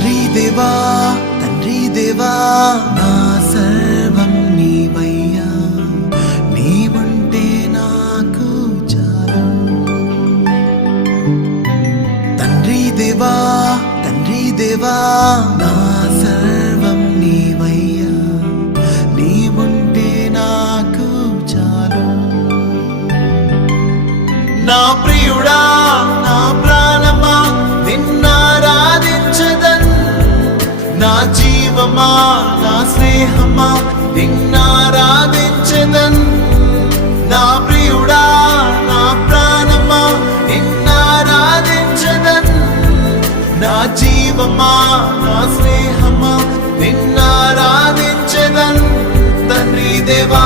తండ్రి దేవా నా సర్వం నీవయ్యా, నీవుంటే నాకు చాలు. తండ్రి దేవా నా సర్వం నీవయ్యా, నీవుంటే నాకు చాలు. నా ప్రియుడా నా ప్రాణమా నిన్నారాధించదన్, నా జీవమా నా స్నేహమా నిన్నారాధించదన్. నా ప్రియుడా నా ప్రాణమా నిన్నారాధించదన్, నా జీవమా నా స్నేహమా నిన్నారాధించదన్. తండ్రి దేవా